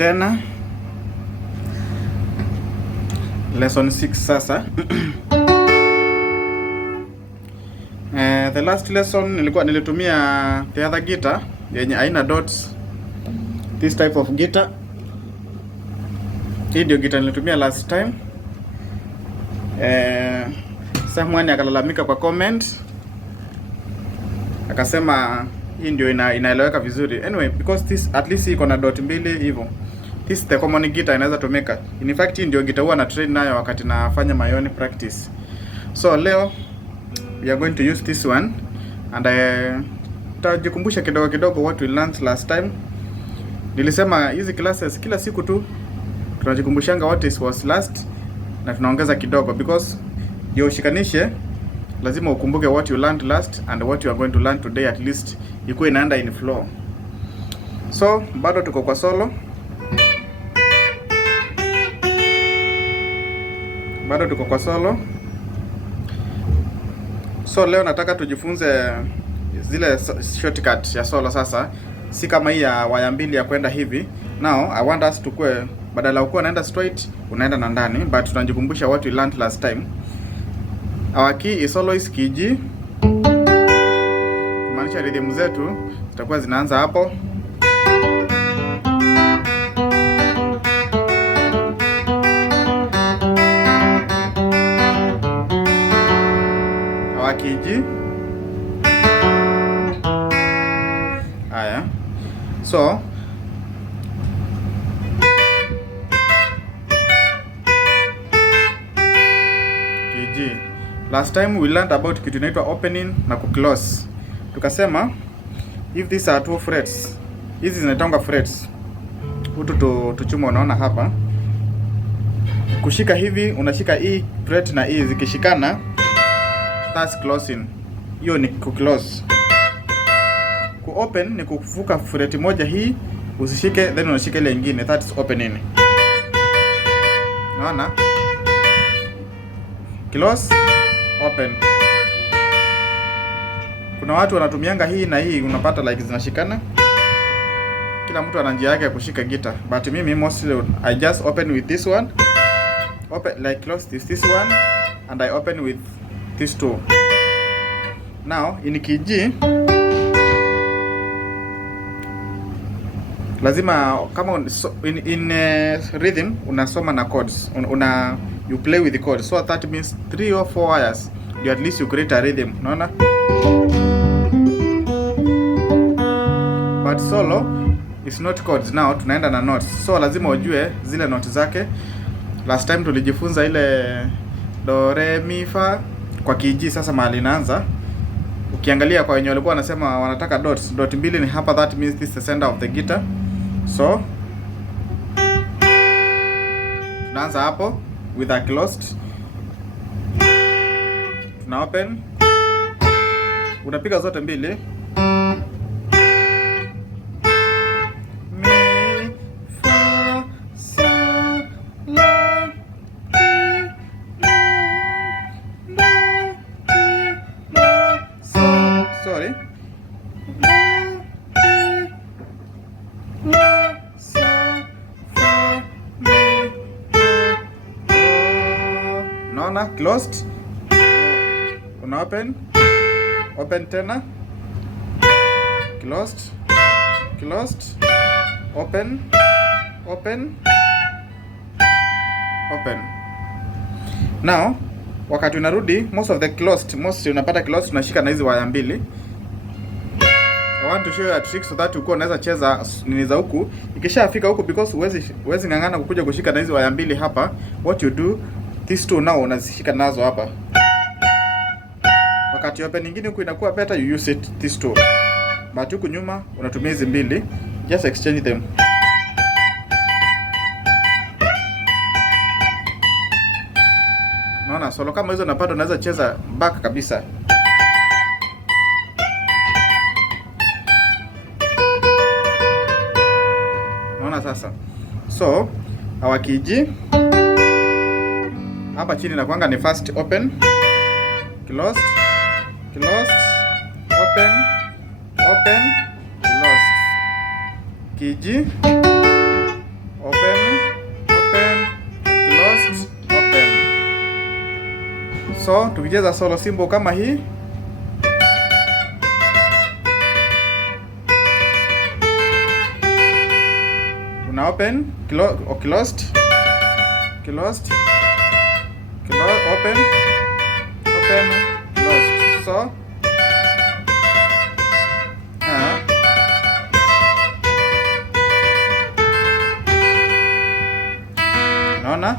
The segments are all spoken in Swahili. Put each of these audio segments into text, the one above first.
tena lesson 6 sasa. The last lesson nilitumia the other guitar yenye aina dots, this type of guitar. Hii ndio guitar nilitumia last time. Someone akalalamika kwa comment akasema hii ndio inaeleweka vizuri. Anyway, because this at least iko na dot mbili hivyo. This is the common guitar inaweza tumika. In fact hii ndio guitar huwa na train nayo wakati nafanya my own practice. So leo we are going to use this one and tutajikumbusha kidogo kidogo what we learned last time. Nilisema hizi classes kila siku tu tunajikumbushanga what was last na tunaongeza kidogo, because ndio ushikanishe, lazima ukumbuke what you learned last and what you are going to learn today, at least ikuwe inaenda in flow. So bado tuko kwa solo. So leo nataka tujifunze zile shortcut ya solo sasa, si kama hii ya waya mbili ya kwenda hivi. Now I want us to badala uko unaenda straight unaenda na ndani, but tunajikumbusha what we learned last time. Our key is always key G. Maanisha rhythm zetu zitakuwa zinaanza hapo. Our key G. Haya. So last time we learned about kitu inaitwa opening na kuclose. Tukasema if these are two frets, hizi zinaitwa frets. Hutu tuchuma unaona hapa. Kushika hivi unashika hii fret na hii zikishikana, that's closing. Hiyo ni kuclose. Kuopen ni kuvuka fret moja hii usishike then unashika ile nyingine, that's opening. Unaona? Close, open. Kuna watu wanatumianga hii na hii, unapata like zinashikana. Kila mtu ana njia yake ya kushika guitar, but mimi mostly I just open with this one. Open like close this one and I open with these two. Now in key G lazima kama in rhythm unasoma na chords, you play with the chords, so that means 3 or 4 wires, you at least you create a rhythm, unaona? But solo is not chords. Now tunaenda na notes, so lazima ujue zile notes zake. Last time tulijifunza ile do re mi fa kwa key G. Sasa mahali inaanza, ukiangalia kwa wenye walikuwa wanasema wanataka dots, dot mbili ni hapa, that means this is the center of the guitar. So tunaanza hapo with a closed, tuna open, unapiga zote mbili, mi fa sol la ti la so, sorry, naona closed, una open tena, closed, open. Now wakati unarudi, most of the closed, unapata closed unashika na hizi waya mbili. I want to show you a trick so that uko unaweza cheza nini za huku. Ikishafika huku, because huwezi ngangana kukuja kushika na hizi waya mbili hapa, what you do, these two now unazishika nazo hapa. Wakati open nyingine huku inakuwa better, you use it these two. But huku nyuma unatumia hizi mbili, just exchange them. Naona solo kama hizo napata unaweza cheza back kabisa. Naona sasa. So, our key G hapa chini na kwanga ni first open, closed, open, closed. Key G, So tukicheza solo simple kama hii, una open closed, open, closed. So naona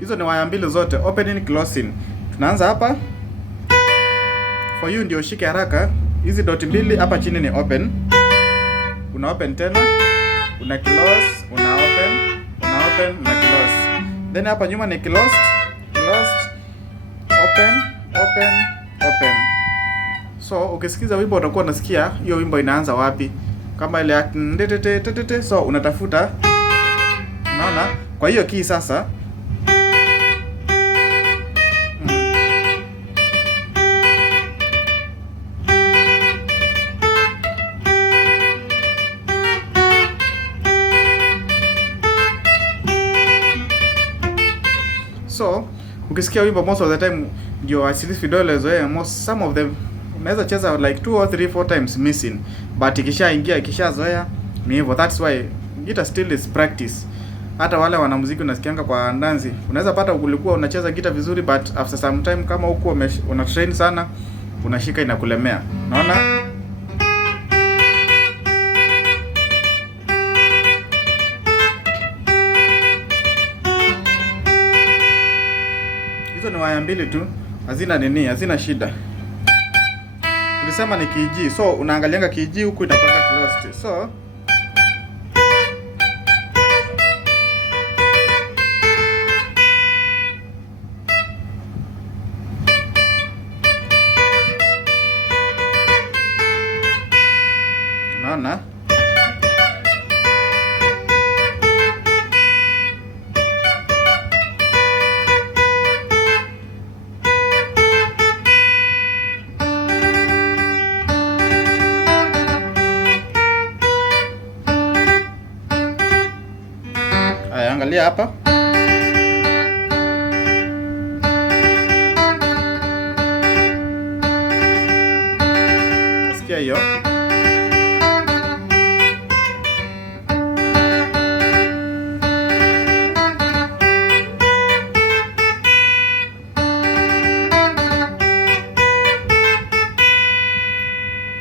hizo ni waya mbili zote, opening closing. Tunaanza hapa. For you ndio shike haraka. Hizi dot mbili hapa chini ni open. Una open tena, una close, una open, una close. Then hapa nyuma ni closed, open. So ukisikiza wimbo utakuwa unasikia hiyo wimbo inaanza wapi. Kama ile ndetete, so unatafuta. Unaona? Kwa hiyo key sasa so ukisikia wimbo most of the time ndio asili vidole zoea, some of them unaweza cheza like 2 or 3 4 times missing, but ikishazoea ni hivyo. That's why guitar still is practice. Hata wale wanamuziki unasikianga kwa ndanzi, unaweza pata ulikuwa unacheza guitar vizuri, but after some time kama huko una train sana, unashika inakulemea. Unaona? Hizo ni waya mbili tu, hazina shida. Tulisema ni KG, so unaangalianga KG huku inapaka closed. So naona angalia hapa. Sikia hiyo.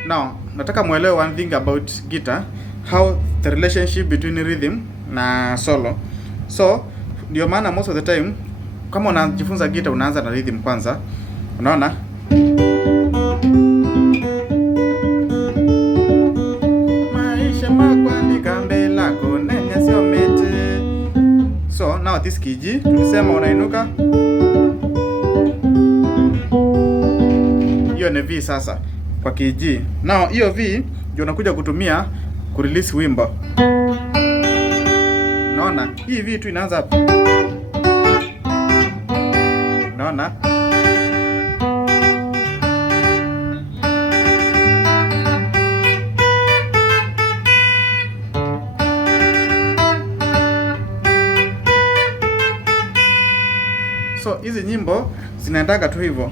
Now, nataka muelewe one thing about guitar, how the relationship between rhythm na solo. So ndio maana most of the time kama unajifunza guitar unaanza na rhythm kwanza. Unaona? Maisha makuandika mbele konenya sio mete. So now this KG tulisema unainuka. Hiyo ni V sasa kwa KG. Now hiyo V ndio unakuja kutumia ku release wimbo. Unaona? Hii vitu inaanza hapa. Unaona? So hizi nyimbo zinaendaga tu hivyo.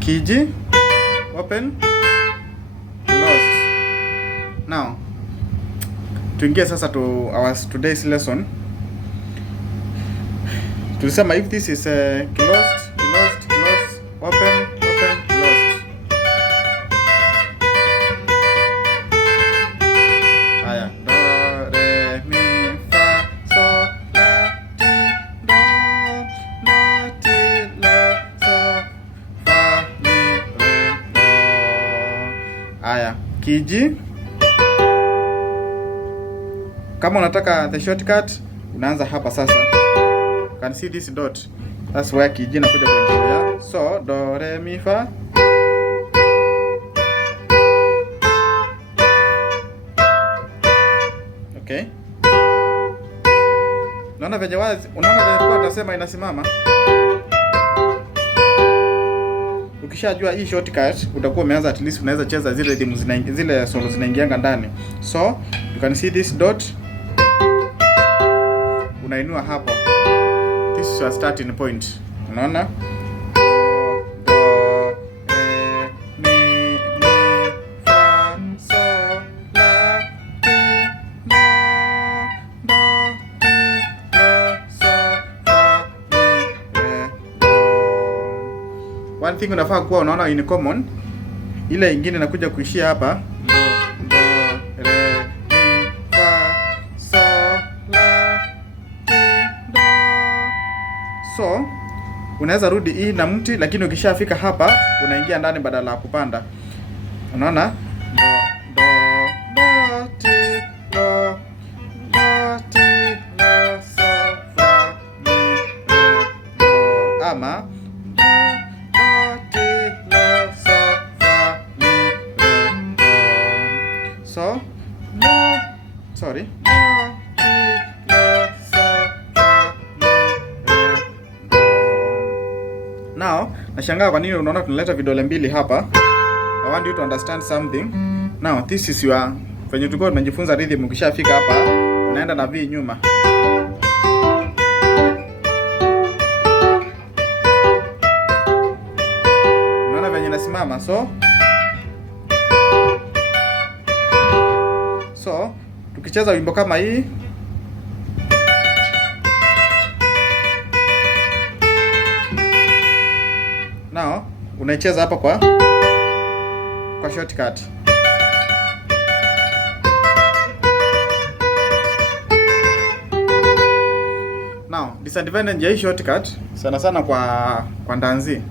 KG, open, closed. Now tuingie sasa to our today's lesson. Tulisema if this is closed, open, closed. Haya, do, re, mi, fa, so, la, ti, do, la, ti, la, so, fa, mi, re, do. Haya, KG. Kama unataka the shortcut unaanza hapa sasa. can see this dot. That's where key G inakuja kuingilia. So do re mi fa. Okay. Unaona venye wazi, unaona venye kwa tunasema inasimama. Ukishajua hii shortcut utakuwa umeanza, at least unaweza cheza zile rhythm zile solo zinaingianga ndani. So you can see this dot, unainua hapo. This is your starting point. Unaona? One thing unafaa kuwa unaona in common, ile ingine inakuja kuishia hapa do re mi fa so la ti do. So unaweza rudi hii na mti, lakini ukishafika hapa unaingia ndani badala ya kupanda. Unaona? Do do ti do do ti do so fa mi re do, ama so do, sorry, do ti do so fa mi re do. Now nashangaa kwa nini unaona tunaleta vidole mbili hapa. I want you to understand something. Now this is your, when you go tunajifunza rhythm, ukishafika hapa unaenda na V nyuma. Unaona venye nasimama, so tukicheza wimbo kama hii, now unaicheza hapa kwa shortcut. Now disadvantage ya hii shortcut sana sana kwa ndanzi,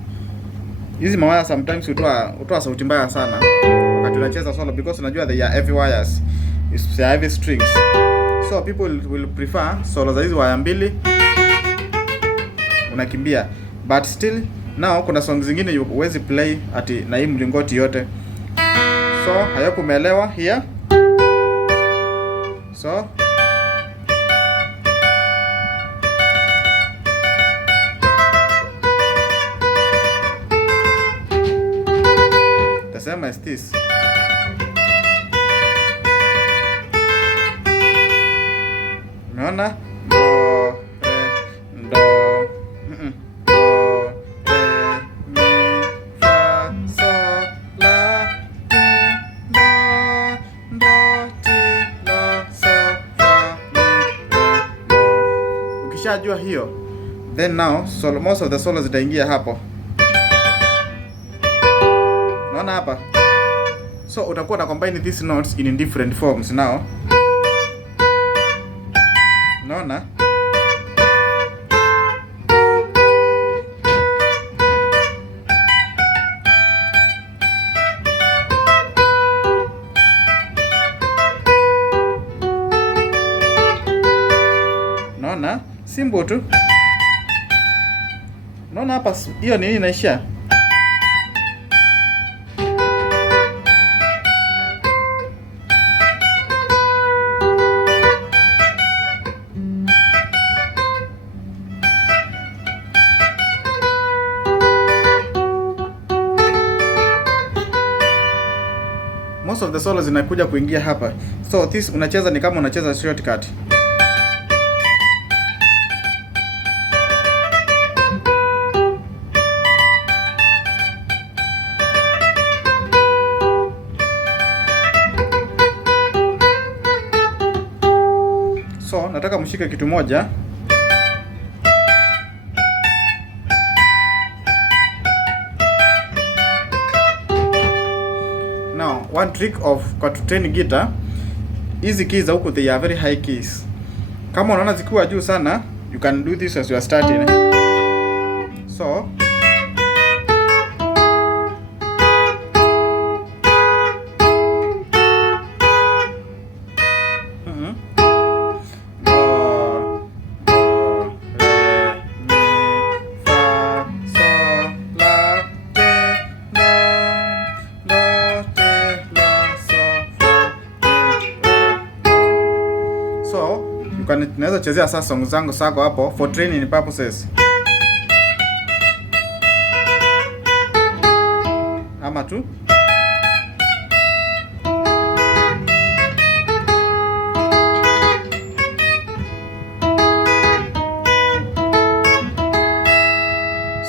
hizi mawaya sometimes hutoa sauti mbaya sana wakati unacheza solo, because unajua they are heavy wires, they are heavy strings, so people will prefer solo za hizi waya mbili unakimbia. But still now kuna songs zingine huwezi play ati na hii mlingoti yote, so hayapo, umeelewa here. So the same as this. Umeona? Do re do do re mi fa so la ti do ti la so fa mi re do. Ukishajua hiyo, then now solo, most of the solos zitaingia hapo. Unaona hapa? So utakuwa na combine these notes in different forms now. Unaona? Unaona? Simple tu. Unaona hapa hiyo nini inaishia? Most of the solos zinakuja kuingia hapa. So this unacheza ni kama unacheza shortcut. So nataka mshike kitu moja. Now, one trick of kwa to train guitar, hizi keys za huko they are very high keys. Kama unaona zikiwa juu sana, you can do this as you are starting. So unaweza chezea sasa song zangu sako hapo for training purposes. Ama tu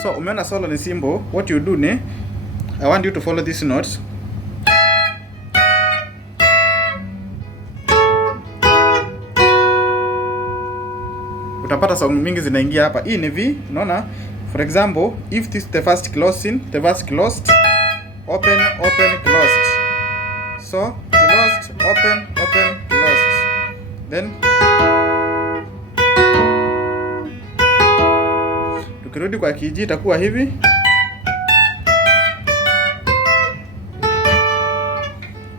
so umeona solo ni simple. What you do ni I want you to follow these notes. Utapata song mingi zinaingia hapa. Hii ni V, unaona? For example, if this the first closing, the first closed, open, open, closed. So, closed, open, open, closed. Then tukirudi kwa kiji itakuwa hivi.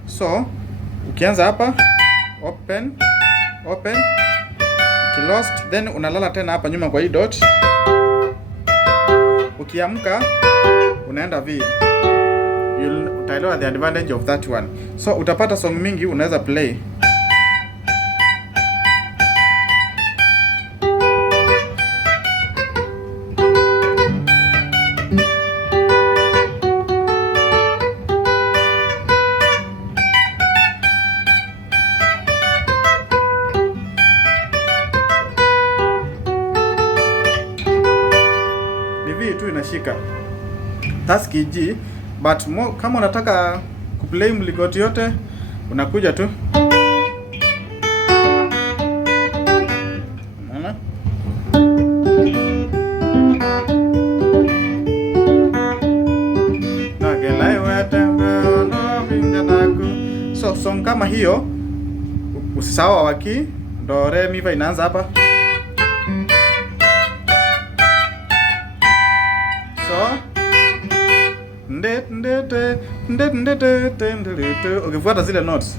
So, ukianza hapa open, open, closed, then unalala tena hapa nyuma kwa hii dot. Ukiamka unaenda V. Utaelewa the advantage of that one. So utapata song mingi unaweza play. Tu inashika that's key G, but kama unataka kuplay mligoti yote unakuja tu, unaona, so song kama hiyo usisahau waki do re mi fa inaanza hapa. Ukifuata zile notes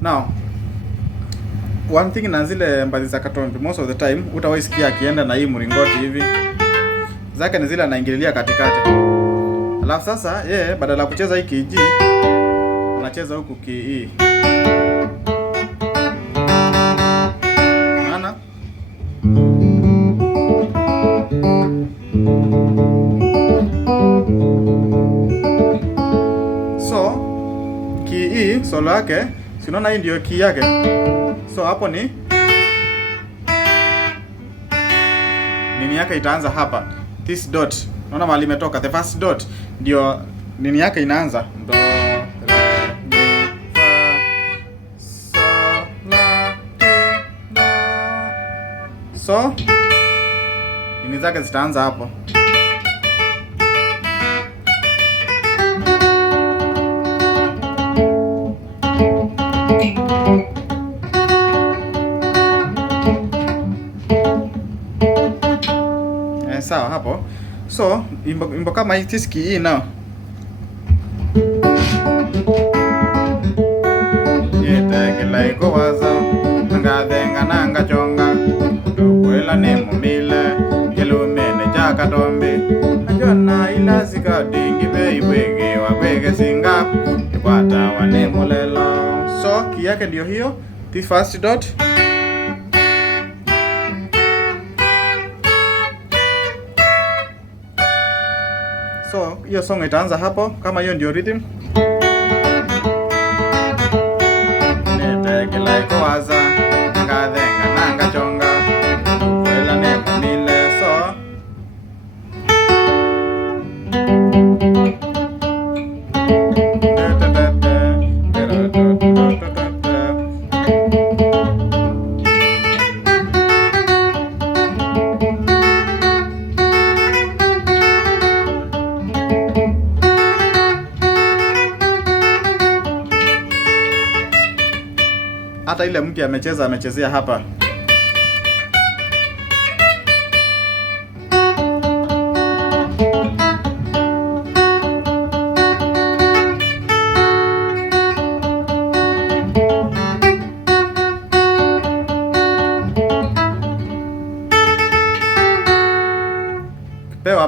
now, one thing na zile mbazi za katombi most of the time utawaisikia akienda na hii mringoti hivi zake ni zile anaingililia katikati. Alafu sasa yeye badala ya kucheza hii kiji anacheza huku ki hii. Maana so ki hii solo yake, si unaona hii ndio key yake. So hapo ni nini yake itaanza hapa. This dot, unaona mahali imetoka, the first dot ndio nini yake inaanza. Do, re, mi, fa, so, la, ti, do. So nini zake zitaanza hapo. Sawa hapo. So imbo kama hii tiski hii nao yetekela iko waza ngathenga nanga chonga tukwela ne mumile kelumene jaka tombe najona ilasika dingi beibwege wakwege singa ikwata wane mulelo. So key yake ndio hiyo, the first dot. So hiyo song itaanza hapo kama hiyo ndio rhythm. Netekela iko waza ngathenga nanga chonga tukwela ne mumile. So hata ile mpya amechezea hapa.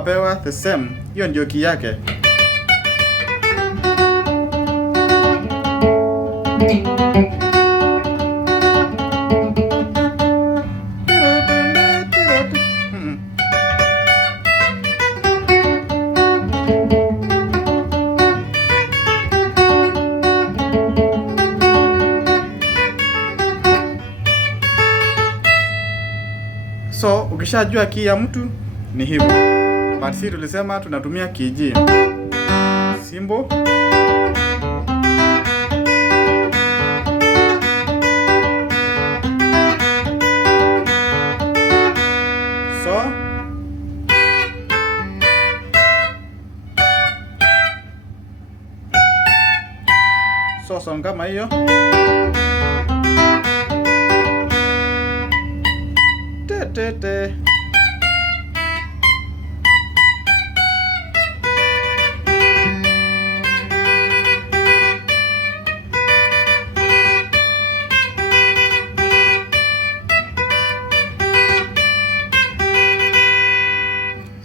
Pewa the same. Hiyo ndio key yake. So ukishajua key ya mtu ni hivyo. But si tulisema tunatumia key G. Symbol. So song kama hiyo. Te.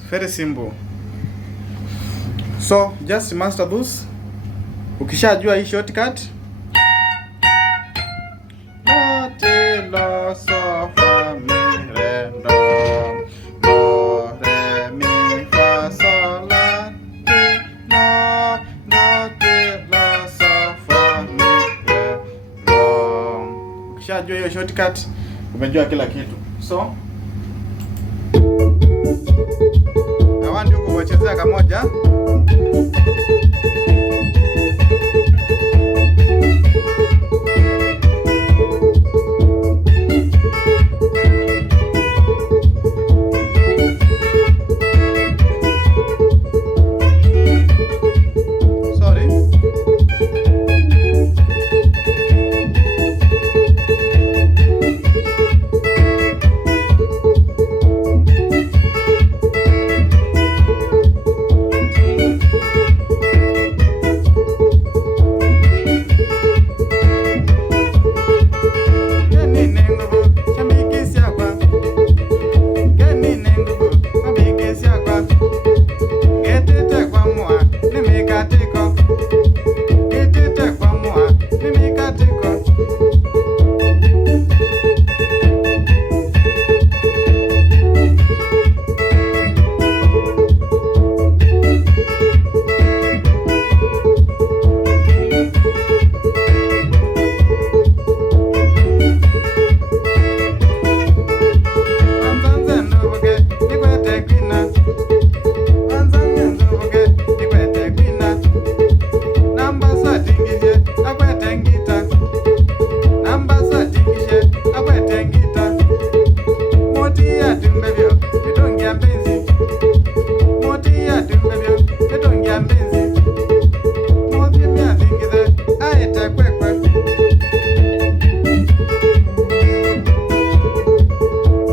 Very simple. So just master those. Ukishajua hii shortcut, do so fa mi re do do re mi fa sol la ti do so fa mi re do. Ukishajua hiyo shortcut, umejua kila kitu. So hawa ndio kuwachezea kamoja.